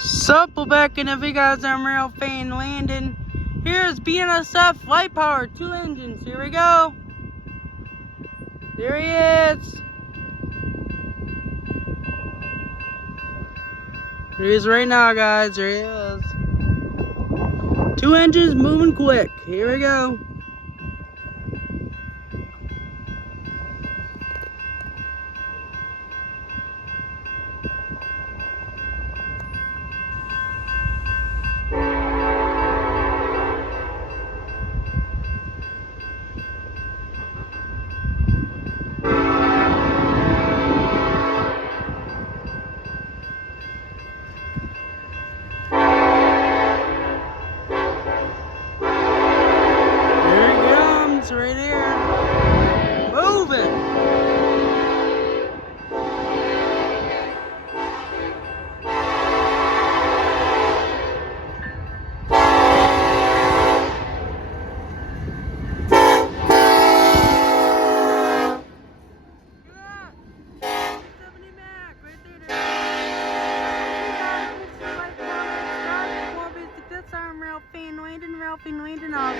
Sup, back in the guys, I'm Real Fan Landon. Here's BNSF light power, 2 engines. Here we go. There he is. There he is right now, guys. There he is. 2 engines moving quick. Here we go. Right here, moving. Ralphie Landon off.